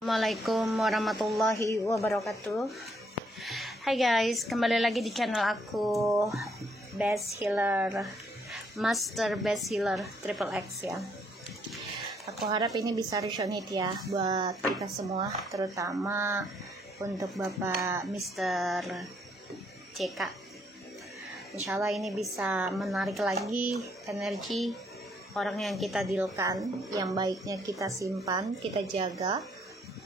Assalamualaikum warahmatullahi wabarakatuh. Hai guys, kembali lagi di channel aku, Best Healer, Master Best Healer Triple X ya. Aku harap ini bisa resonate ya buat kita semua, terutama untuk Bapak Mr. CK. Insya Allah ini bisa menarik lagi energi orang yang kita dealkan, yang baiknya kita simpan, kita jaga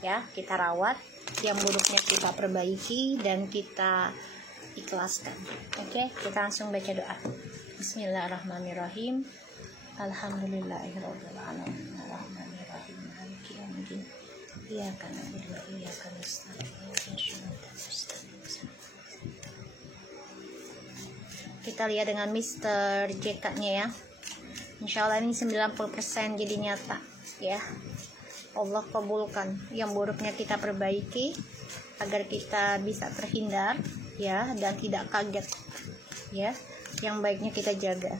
ya, kita rawat, yang buruknya kita perbaiki dan kita ikhlaskan. Oke, kita langsung baca doa. Bismillahirrahmanirrahim. Alhamdulillahirabbil alamin. Arrahmanirrahim. Maliki yaumiddin. Iyyaka na'budu wa iyyaka nasta'in. Kita lihat dengan Mr. JK-nya ya. Insya Allah ini 90% jadi nyata ya. Allah kabulkan, yang buruknya kita perbaiki agar kita bisa terhindar ya, dan tidak kaget ya, yang baiknya kita jaga.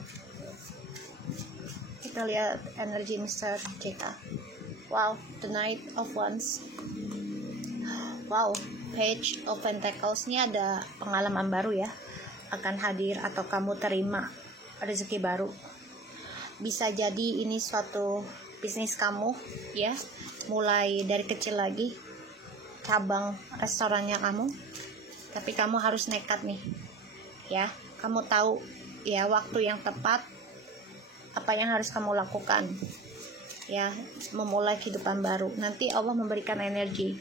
Kita lihat energi Mr. JK. Wow, the Knight of Wands. Wow, Page of Pentacles. Ini ada pengalaman baru ya, akan hadir atau kamu terima rezeki baru. Bisa jadi ini suatu bisnis kamu ya, mulai dari kecil lagi, cabang restorannya kamu, tapi kamu harus nekat nih ya. Kamu tahu ya waktu yang tepat apa yang harus kamu lakukan ya, memulai kehidupan baru. Nanti Allah memberikan energi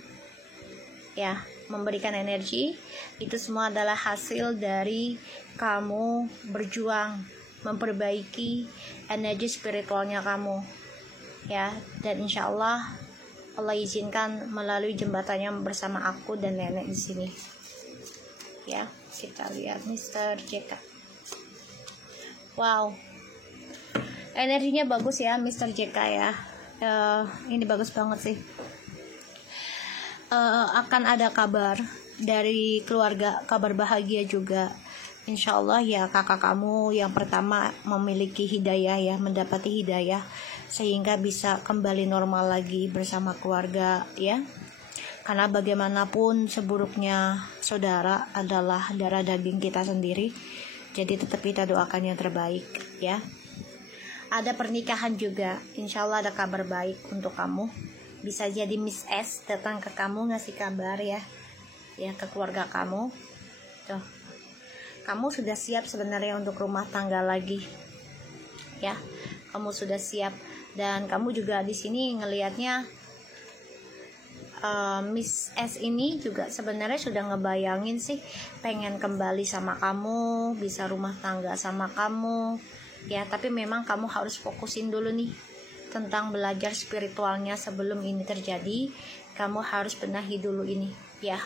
ya, memberikan energi. Itu semua adalah hasil dari kamu berjuang memperbaiki energi spiritualnya kamu ya. Dan insya Allah izinkan melalui jembatannya bersama aku dan nenek di sini ya. Kita lihat Mr. JK. Wow, energinya bagus ya Mr. JK ya. Ini bagus banget sih. Akan ada kabar dari keluarga, kabar bahagia juga insya Allah ya. Kakak kamu yang pertama memiliki hidayah ya, mendapati hidayah sehingga bisa kembali normal lagi bersama keluarga ya. Karena bagaimanapun seburuknya saudara adalah darah daging kita sendiri, jadi tetap kita doakan yang terbaik ya. Ada pernikahan juga, insya Allah ada kabar baik untuk kamu. Bisa jadi Miss S datang ke kamu ngasih kabar ya ke keluarga kamu. Tuh, kamu sudah siap sebenarnya untuk rumah tangga lagi ya. Kamu sudah siap, dan kamu juga di sini ngelihatnya Miss S ini juga sebenarnya sudah ngebayangin sih pengen kembali sama kamu, bisa rumah tangga sama kamu ya. Tapi memang kamu harus fokusin dulu nih tentang belajar spiritualnya sebelum ini terjadi. Kamu harus benahi dulu ini ya.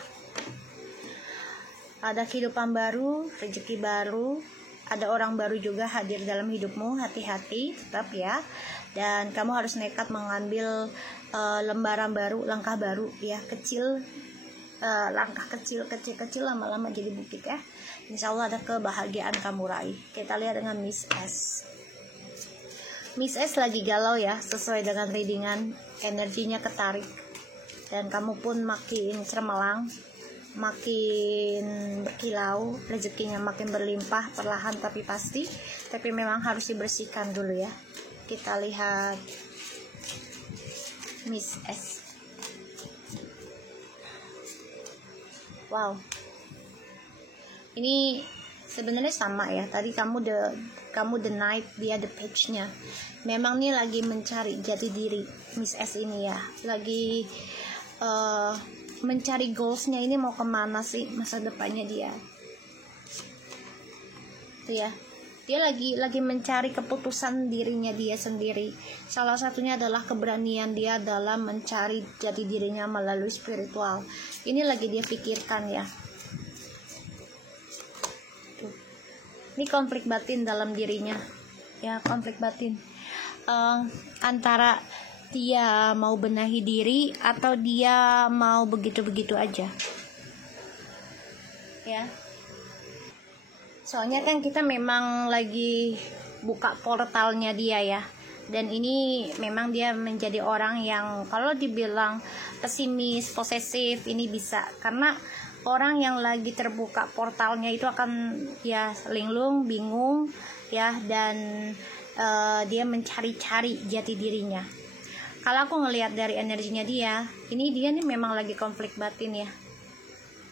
Ada kehidupan baru, rezeki baru, ada orang baru juga hadir dalam hidupmu. Hati-hati tetap ya. Dan kamu harus nekat mengambil lembaran baru, langkah baru ya, kecil, langkah kecil lama-lama jadi bukit ya. Insya Allah ada kebahagiaan kamu raih. Kita lihat dengan Miss S. Miss S lagi galau ya, sesuai dengan readingan, energinya ketarik, dan kamu pun makin cermelang, makin berkilau, rezekinya makin berlimpah, perlahan tapi pasti. Tapi memang harus dibersihkan dulu ya. Kita lihat Miss S. Wow, ini sebenarnya sama ya. Tadi kamu the Knight, dia the Page-nya. Memang nih lagi mencari jati diri Miss S ini ya. Lagi mencari goalsnya, ini mau kemana sih masa depannya dia. Tuh ya, dia lagi mencari keputusan dirinya dia sendiri. Salah satunya adalah keberanian dia dalam mencari jati dirinya melalui spiritual. Ini lagi dia pikirkan ya. Tuh. Ini konflik batin dalam dirinya ya, konflik batin antara dia mau benahi diri atau dia mau begitu-begitu aja ya. Soalnya kan kita memang lagi buka portalnya dia ya, Dan ini memang dia menjadi orang yang kalau dibilang pesimis, posesif, ini bisa karena orang yang lagi terbuka portalnya itu akan ya linglung, bingung ya, dan dia mencari-cari jati dirinya. Kalau aku ngelihat dari energinya dia nih memang lagi konflik batin ya,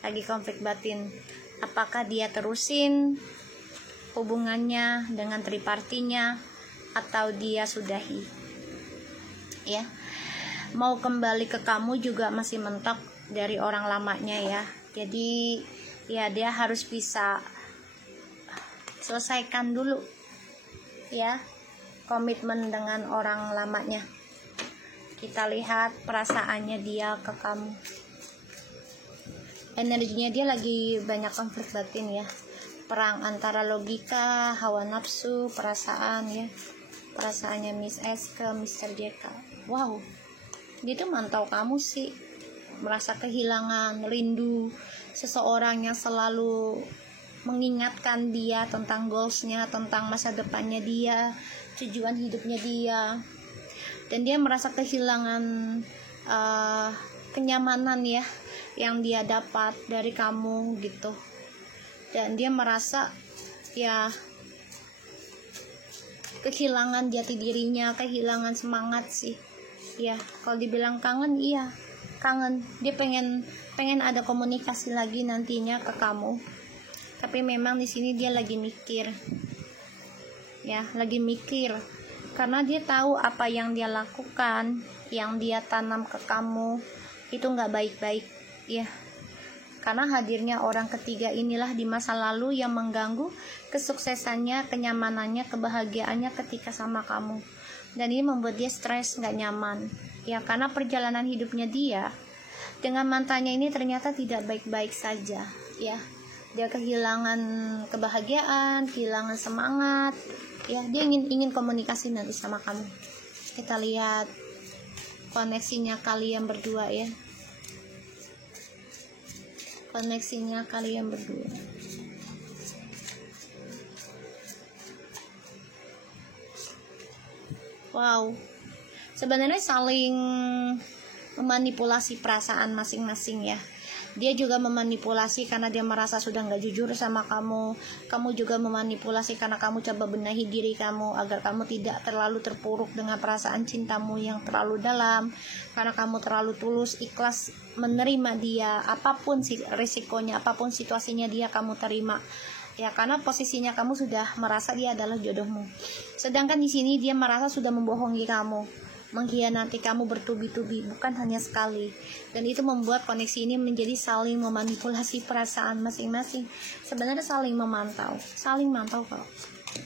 lagi konflik batin. Apakah dia terusin hubungannya dengan tripartinya atau dia sudahi ya. Mau kembali ke kamu juga masih mentok dari orang lamanya ya. Jadi ya dia harus bisa selesaikan dulu ya komitmen dengan orang lamanya. Kita lihat perasaannya dia ke kamu. Energinya dia lagi banyak konflik batin ya, perang antara logika, hawa nafsu, perasaan ya. Perasaannya Miss S ke Mr. JK. Wow, dia tuh mantau kamu sih, merasa kehilangan, rindu seseorang yang selalu mengingatkan dia tentang goalsnya, tentang masa depannya dia, tujuan hidupnya dia. Dan dia merasa kehilangan kenyamanan ya yang dia dapat dari kamu gitu. Dan dia merasa ya kehilangan jati dirinya, kehilangan semangat sih ya. Kalau dibilang kangen, iya kangen. Dia pengen ada komunikasi lagi nantinya ke kamu, tapi memang di sini dia lagi mikir ya, lagi mikir karena dia tahu apa yang dia lakukan, yang dia tanam ke kamu itu nggak baik-baik ya. Karena hadirnya orang ketiga inilah di masa lalu yang mengganggu kesuksesannya, kenyamanannya, kebahagiaannya ketika sama kamu. Dan ini membuat dia stres, gak nyaman. Ya, karena perjalanan hidupnya dia dengan mantannya ini ternyata tidak baik-baik saja. Ya, dia kehilangan kebahagiaan, kehilangan semangat. Ya, dia ingin komunikasi nanti sama kamu. Kita lihat koneksinya kalian berdua ya. Koneksinya kalian berdua. Wow, sebenarnya saling memanipulasi perasaan masing-masing ya. Dia juga memanipulasi karena dia merasa sudah gak jujur sama kamu. Kamu juga memanipulasi karena kamu coba benahi diri kamu agar kamu tidak terlalu terpuruk dengan perasaan cintamu yang terlalu dalam. Karena kamu terlalu tulus, ikhlas menerima dia, apapun risikonya, apapun situasinya dia kamu terima. Ya, karena posisinya kamu sudah merasa dia adalah jodohmu. Sedangkan di sini dia merasa sudah membohongi kamu, mengkhianati kamu bertubi-tubi, bukan hanya sekali. Dan itu membuat koneksi ini menjadi saling memanipulasi perasaan masing-masing. Sebenarnya saling memantau kok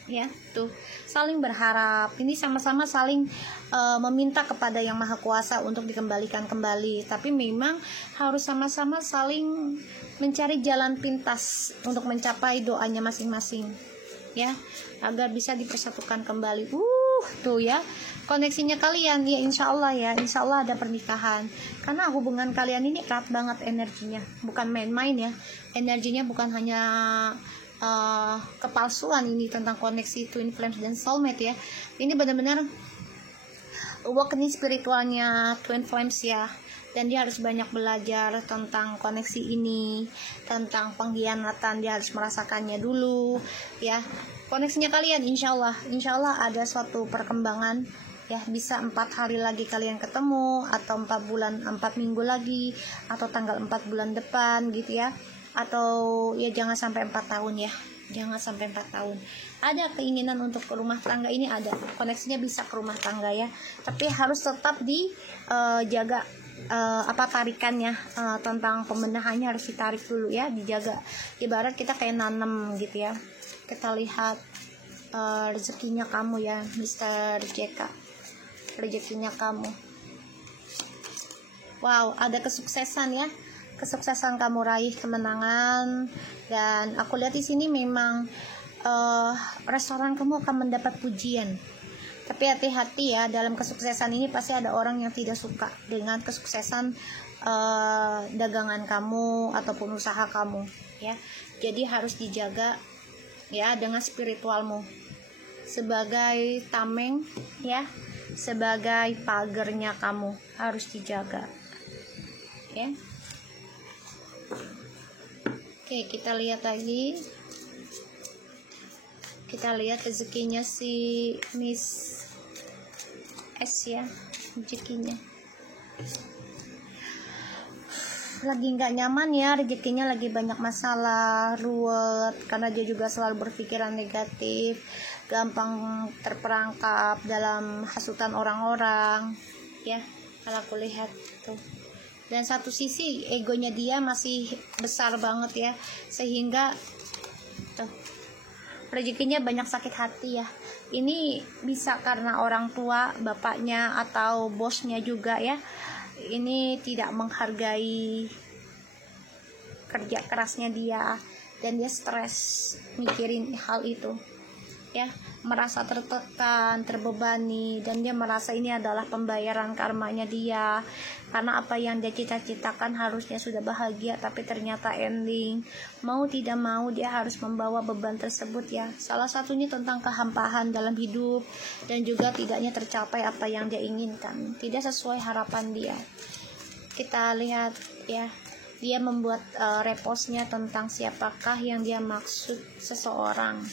ya, tuh saling berharap, ini sama-sama saling meminta kepada Yang Maha Kuasa untuk dikembalikan kembali. Tapi memang harus sama-sama saling mencari jalan pintas untuk mencapai doanya masing-masing ya, agar bisa dipersatukan kembali. Tuh ya koneksinya kalian ya, insya Allah ada pernikahan. Karena hubungan kalian ini erat banget energinya, bukan main-main ya. Energinya bukan hanya kepalsuan, ini tentang koneksi twin flames dan soulmate ya. Ini benar-benar awakening spiritualnya twin flames ya. Dan dia harus banyak belajar tentang koneksi ini, tentang pengkhianatan, dia harus merasakannya dulu ya. Koneksinya kalian insya Allah ada suatu perkembangan ya. Bisa 4 hari lagi kalian ketemu, atau 4 minggu lagi, atau tanggal 4 bulan depan gitu ya. Atau ya jangan sampai 4 tahun ya, jangan sampai 4 tahun. Ada keinginan untuk ke rumah tangga, ini ada koneksinya bisa ke rumah tangga ya. Tapi harus tetap dijaga tarikannya, tentang pembenahannya harus ditarik dulu ya, dijaga. Ibarat kita kayak nanam gitu ya. Kita lihat rezekinya kamu ya Mr. JK, rezekinya kamu. Wow, ada kesuksesan ya, kesuksesan kamu raih, kemenangan. Dan aku lihat di sini memang restoran kamu akan mendapat pujian. Tapi hati-hati ya, dalam kesuksesan ini pasti ada orang yang tidak suka dengan kesuksesan dagangan kamu ataupun usaha kamu ya. Jadi harus dijaga ya dengan spiritualmu sebagai tameng ya. sebagai pagernya kamu, harus dijaga ya. Oke, kita lihat lagi. Kita lihat rezekinya si Miss S ya, rezekinya lagi nggak nyaman ya, rezekinya lagi banyak masalah, ruwet, karena dia juga selalu berpikiran negatif, gampang terperangkap dalam hasutan orang-orang ya, kalau aku lihat tuh. Dan satu sisi egonya dia masih besar banget ya, sehingga tuh rezekinya banyak sakit hati ya. Ini bisa karena orang tua, bapaknya atau bosnya juga ya, ini tidak menghargai kerja kerasnya dia, dan dia stres mikirin hal itu ya, merasa tertekan, terbebani, dan dia merasa ini adalah pembayaran karmanya dia, karena apa yang dia cita-citakan harusnya sudah bahagia, tapi ternyata ending mau tidak mau dia harus membawa beban tersebut ya. Salah satunya tentang kehampaan dalam hidup, dan juga tidaknya tercapai apa yang dia inginkan, tidak sesuai harapan dia. Kita lihat ya, dia membuat repostnya tentang siapakah yang dia maksud seseorang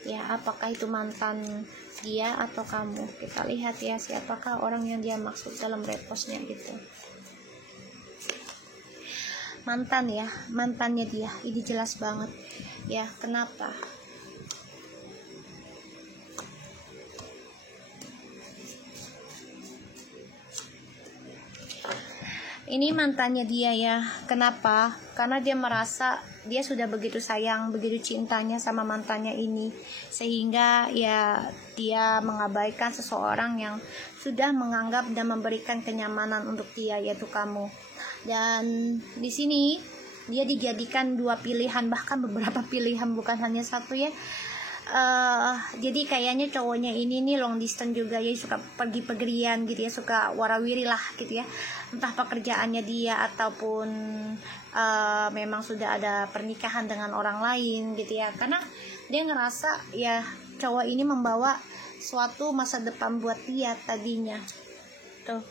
ya, apakah itu mantan dia atau kamu. Kita lihat ya, siapakah orang yang dia maksud dalam repostnya gitu. Mantan ya, mantannya dia, ini jelas banget ya. Kenapa? Ini mantannya dia ya. Kenapa? Karena dia merasa dia sudah begitu sayang, begitu cintanya sama mantannya ini, sehingga ya dia mengabaikan seseorang yang sudah menganggap dan memberikan kenyamanan untuk dia, yaitu kamu. Dan di sini dia dijadikan dua pilihan, bahkan beberapa pilihan, bukan hanya satu ya. Jadi kayaknya cowoknya ini nih long distance juga ya, suka pergi-pergian gitu ya, suka warawiri lah gitu ya, entah pekerjaannya dia ataupun memang sudah ada pernikahan dengan orang lain gitu ya, karena dia ngerasa ya cowok ini membawa suatu masa depan buat dia tadinya tuh.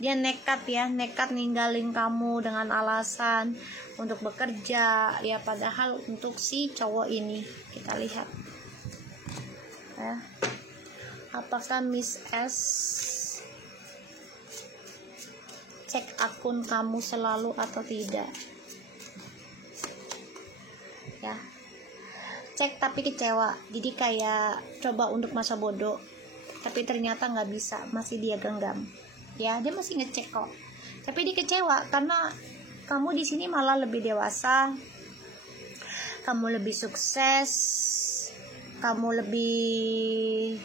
Dia nekat ya, nekat ninggalin kamu dengan alasan untuk bekerja ya, padahal untuk si cowok ini. Kita lihat ya, apakah Miss S cek akun kamu selalu atau tidak ya. Cek tapi kecewa, jadi kayak coba untuk masa bodoh, tapi ternyata nggak bisa, masih dia genggam ya. Dia masih ngecek kok, tapi dia kecewa karena kamu di sini malah lebih dewasa, kamu lebih sukses, kamu lebih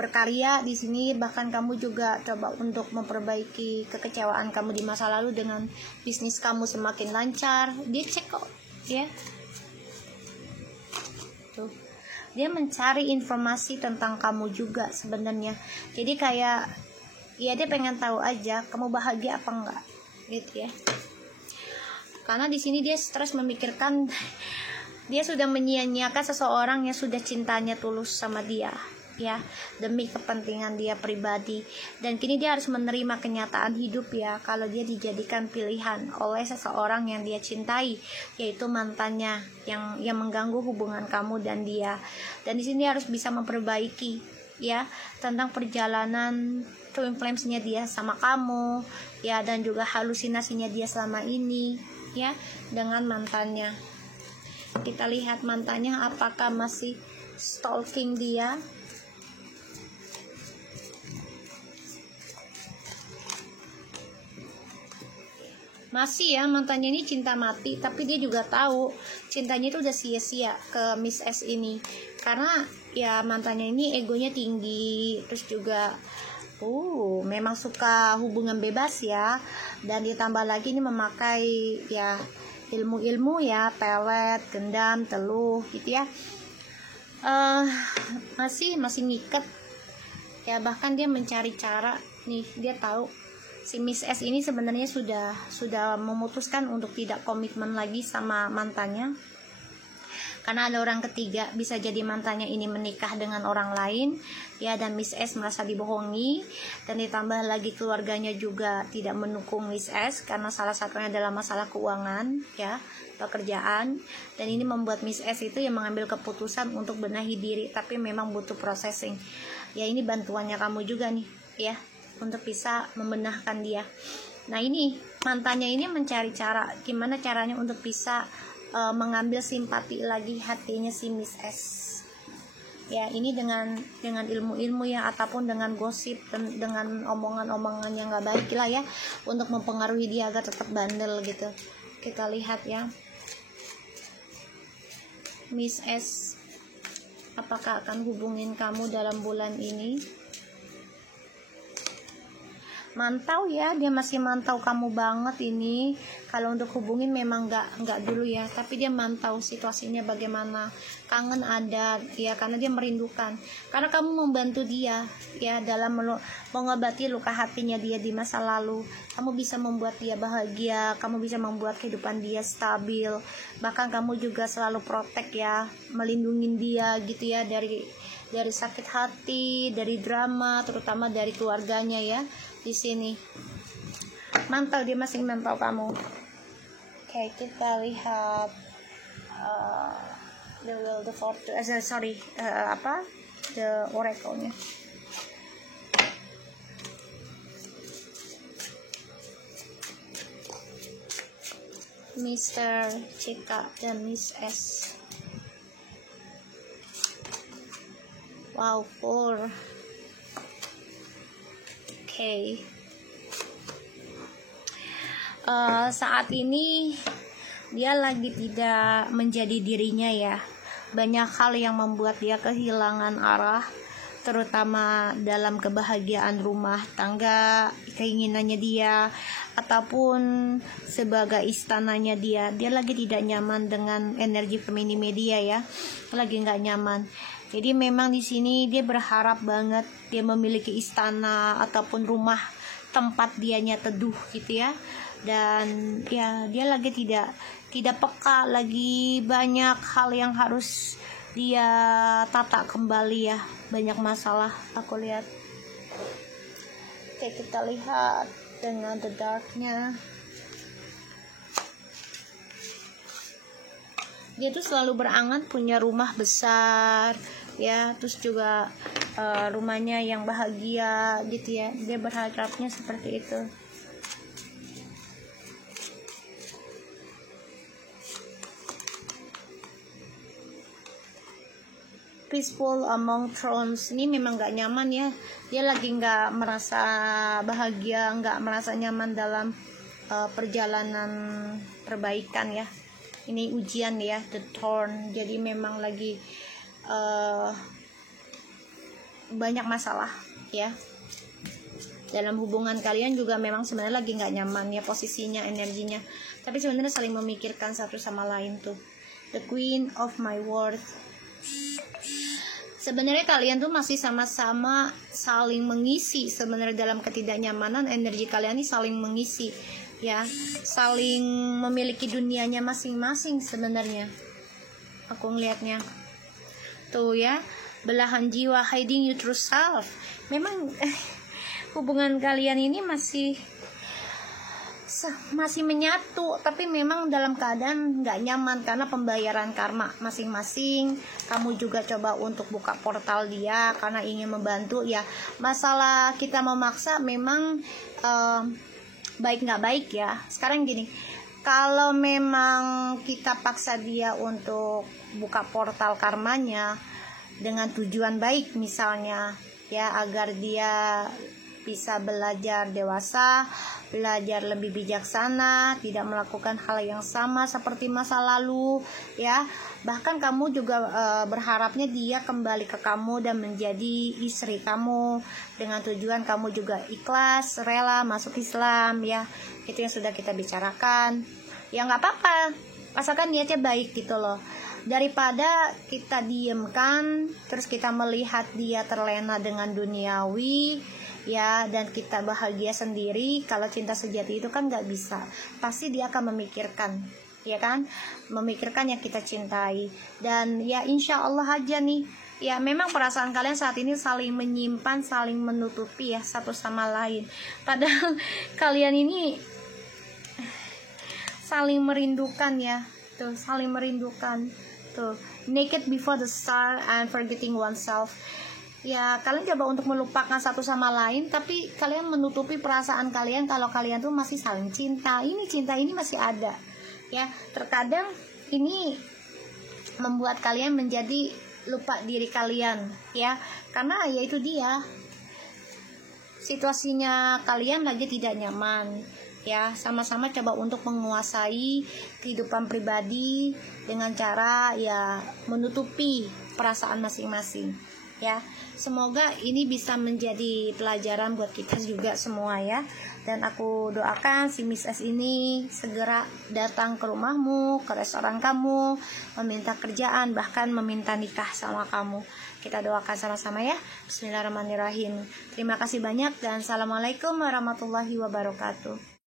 berkarya di sini. Bahkan kamu juga coba untuk memperbaiki kekecewaan kamu di masa lalu dengan bisnis kamu semakin lancar. Dia cek kok ya. Tuh. Dia mencari informasi tentang kamu juga sebenarnya. Jadi kayak ya dia pengen tahu aja kamu bahagia apa enggak gitu ya. Karena di sini dia stres memikirkan dia sudah menyia-nyiakan seseorang yang sudah cintanya tulus sama dia ya, demi kepentingan dia pribadi. Dan kini dia harus menerima kenyataan hidup ya, kalau dia dijadikan pilihan oleh seseorang yang dia cintai, yaitu mantannya yang mengganggu hubungan kamu dan dia. Dan di sini harus bisa memperbaiki ya tentang perjalanan twin flames-nya dia sama kamu ya, dan juga halusinasinya dia selama ini ya dengan mantannya. Kita lihat mantannya apakah masih stalking dia. Masih ya, mantannya ini cinta mati, tapi dia juga tahu cintanya itu udah sia-sia ke Miss S ini, karena ya mantannya ini egonya tinggi, terus juga memang suka hubungan bebas ya, dan ditambah lagi ini memakai ya ilmu-ilmu ya, pelet, gendam, teluh gitu ya. Masih ngikat ya, bahkan dia mencari cara nih. Dia tahu si Miss S ini sebenarnya sudah memutuskan untuk tidak komitmen lagi sama mantannya, karena ada orang ketiga, bisa jadi mantannya ini menikah dengan orang lain ya, dan Miss S merasa dibohongi, dan ditambah lagi keluarganya juga tidak mendukung Miss S karena salah satunya adalah masalah keuangan ya, pekerjaan, dan ini membuat Miss S itu yang mengambil keputusan untuk benahi diri, tapi memang butuh processing ya. Ini bantuannya kamu juga nih ya, untuk bisa membenahkan dia. Nah ini mantannya ini mencari cara gimana caranya untuk bisa mengambil simpati lagi hatinya si Miss S ya. Ini dengan ilmu-ilmu ya, ataupun dengan gosip, dengan omongan-omongan yang gak baik lah ya, untuk mempengaruhi dia agar tetap bandel gitu. Kita lihat ya, Miss S apakah akan hubungin kamu dalam bulan ini. Mantau ya, dia masih mantau kamu banget ini. Kalau untuk hubungin memang nggak dulu ya, tapi dia mantau situasinya bagaimana. Kangen ada ya, karena dia merindukan, karena kamu membantu dia ya dalam mengobati luka hatinya dia di masa lalu. Kamu bisa membuat dia bahagia, kamu bisa membuat kehidupan dia stabil, bahkan kamu juga selalu protek ya, melindungi dia gitu ya, dari sakit hati, dari drama, terutama dari keluarganya ya. Di sini mantau, dia masih mantau kamu. Oke, kita lihat the will, the fortune, the oracle-nya. Mr. Cika dan Miss S. Wow, 4. Okay. Saat ini dia lagi tidak menjadi dirinya ya. Banyak hal yang membuat dia kehilangan arah, terutama dalam kebahagiaan rumah tangga, keinginannya dia, ataupun sebagai istananya dia. Dia lagi tidak nyaman dengan energi feminin media ya, lagi nggak nyaman. Jadi memang di sini dia berharap banget dia memiliki istana ataupun rumah tempat dianya teduh gitu ya. Dan ya dia lagi tidak peka, lagi banyak hal yang harus dia tata kembali ya, banyak masalah aku lihat. Oke, kita lihat dengan the dark-nya. Dia tuh selalu berangan punya rumah besar ya, terus juga rumahnya yang bahagia gitu ya. Dia berharapnya seperti itu. Peaceful among thrones, ini memang gak nyaman ya. Dia lagi gak merasa bahagia, gak merasa nyaman dalam perjalanan perbaikan ya. Ini ujian ya, the thorn. Jadi memang lagi banyak masalah ya. Dalam hubungan kalian juga memang sebenarnya lagi nggak nyaman ya posisinya, energinya. Tapi sebenarnya saling memikirkan satu sama lain tuh. The Queen of My World. Sebenarnya kalian tuh masih sama-sama saling mengisi sebenarnya dalam ketidaknyamanan. Energi kalian ini saling mengisi ya, saling memiliki dunianya masing-masing sebenarnya. Aku ngelihatnya tuh ya, belahan jiwa, hiding your true self. Memang hubungan kalian ini masih menyatu, tapi memang dalam keadaan nggak nyaman karena pembayaran karma masing-masing. Kamu juga coba untuk buka portal dia karena ingin membantu ya. Masalah kita memaksa memang baik nggak baik ya. Sekarang gini, kalau memang kita paksa dia untuk buka portal karmanya dengan tujuan baik misalnya ya, agar dia bisa belajar dewasa, belajar lebih bijaksana, tidak melakukan hal yang sama seperti masa lalu ya. Bahkan kamu juga berharapnya dia kembali ke kamu dan menjadi istri kamu dengan tujuan kamu juga ikhlas, rela masuk Islam ya. Itu yang sudah kita bicarakan. Ya nggak apa-apa, asalkan niatnya baik gitu loh. Daripada kita diamkan terus kita melihat dia terlena dengan duniawi ya, dan kita bahagia sendiri. Kalau cinta sejati itu kan nggak bisa, pasti dia akan memikirkan ya kan, memikirkan yang kita cintai. Dan ya insya Allah aja nih, ya memang perasaan kalian saat ini saling menyimpan, saling menutupi ya satu sama lain. Padahal kalian ini saling merindukan ya, tuh saling merindukan tuh, naked before the star and forgetting oneself. Ya kalian coba untuk melupakan satu sama lain, tapi kalian menutupi perasaan kalian kalau kalian tuh masih saling cinta. Ini cinta ini masih ada ya. Terkadang ini membuat kalian menjadi lupa diri kalian ya, karena ya itu dia, situasinya kalian lagi tidak nyaman ya. Sama-sama coba untuk menguasai kehidupan pribadi dengan cara ya menutupi perasaan masing-masing ya. Semoga ini bisa menjadi pelajaran buat kita juga semua ya. Dan aku doakan si Miss S ini segera datang ke rumahmu, ke restoran kamu, meminta kerjaan, bahkan meminta nikah sama kamu. Kita doakan sama-sama ya. Bismillahirrahmanirrahim. Terima kasih banyak dan assalamualaikum warahmatullahi wabarakatuh.